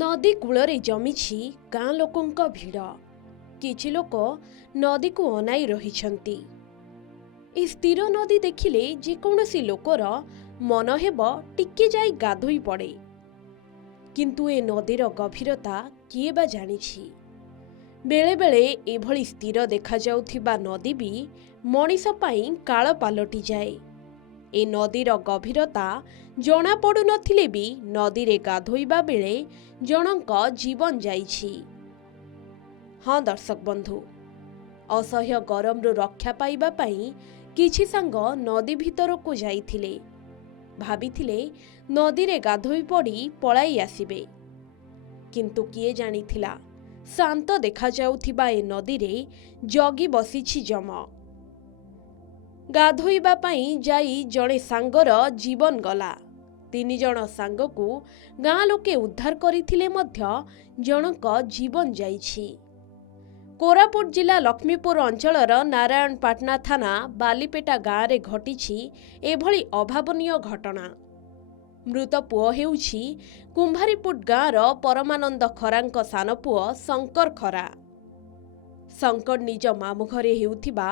नदी कूଳରେ जमिछि गाँ लोकंक भिड़। किछि लोक नदी को अनाई रहिछन्ति। ए स्थिर नदी देखिले जेकोसी लोकर मन हेब टिके जाई गाधोई पड़े। किंतु ए नदीर गभीरता किए बा जानिछि। बेले बेले एभली स्थिर देखा जाउथिबा नदी भी मनीष पाई काल पालटि जाए। ए नदीर गभीरता जना पड़ु नथिले भी नदी रे गाधोइबा बेले जनक जीवन जाइछि। हाँ दर्शक बंधु, असह्य गरम रु रक्षा पाइबा पाई किछि सांग नदी भितर को जाइथिले। भाबिथिले नदी रे गाधोई पड़ी पलाई आसिबे। किंतु किए जानिथिला शांत देखा जाउथिबा ए नदी रे जगी बसिछि जम। गाधोइबा पाई जाई जणे सांगर जीवन गला। 3 जण सांग को गाँ लोके उद्धार करिथिले मध्य जनक जीवन जाइछि। कोरापुट जिला लक्ष्मीपुर अंचलर नारायणपाटना थाना बालीपेटा गाँ रे घटिछि एभली अभावनीय घटना। मृत पुओ हेउछि कुंभारीपुट गाँर परमानंद खरांक सान पुओ शंकर खरा। शंकर निज मामु घरे हेउथिबा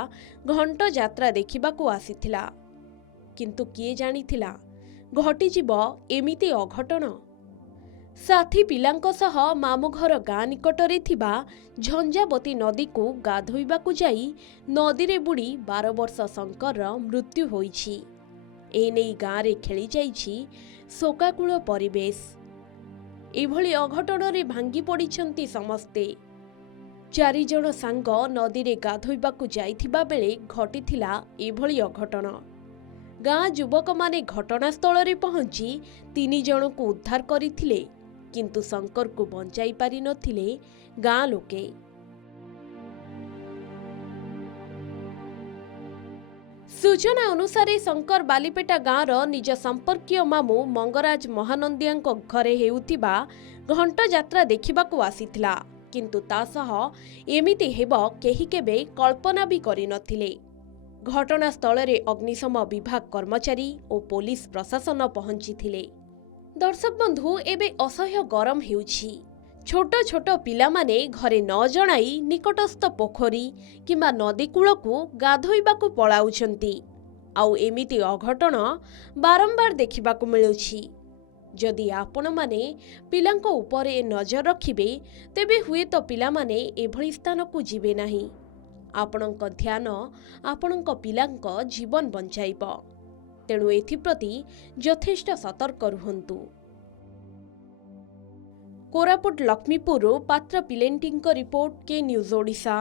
घंट यात्रा देखिबाकू आसिथिला। किंतु किए जानिथिला घटिजिब एमिति अघटन। साथी पिलांको सह मामु घर गाँ निकटरे थिबा झंझावती नदी को गाधोइबाकू जाई नदी रे बुड़ी 12 वर्ष शंकर मृत्यु होइछि। एनेई गाँ रे खेली जाइछि शोकाकुल परिवेश। एभली अघटन रे भांगी पड़िछन्ति समस्ते। 4 जण सांग नदी रे गाधोइबाकू जाइथिबा बेले घटिथिला एभली अघटन। गाँ युवक माने घटनास्थल रे पहुंची 3 जण को उद्धार करिथिले। किंतु शंकर को बंचाई पारि नथिले गाँ लोके। सूचना अनुसार शंकर बालीपेटा गाँर निज संपर्कीय मामू मंगराज महानंदियाଙ୍କ घरे हेउथिबा घंट यात्रा देखिबाकू आसिथिला। किंतु ता सह एमिति हेब केही केबे कल्पना भी करि नथिले। घटनास्थल रे अग्निशम विभाग कर्मचारी और पुलिस प्रशासन पहुंचीथिले। दर्शक बंधु, एबे असह्य गरम हेउछि। छोट छोट पिला माने घरे न जणाई निकटस्थ पोखरी किंबा नदी कूल को गाधोइबाकू पळाउछन्ति। आउ एमिति अघटन बारंबार देखिबाकू मिलुछि। जदि आपण माने पिलांको उपरे नजर रखिबे तेबे हुए तो पिला माने एभली स्थान को जिबे नाही। आपणक ध्यान आपणक पिलांक जीवन बंचाइब। तेणु एथिप्रति यथेष्ट सतर्क रुहन्तु। कोरापुट लक्ष्मीपुर पात्र पिलेंटिंग रिपोर्ट के न्यूज ओडिशा।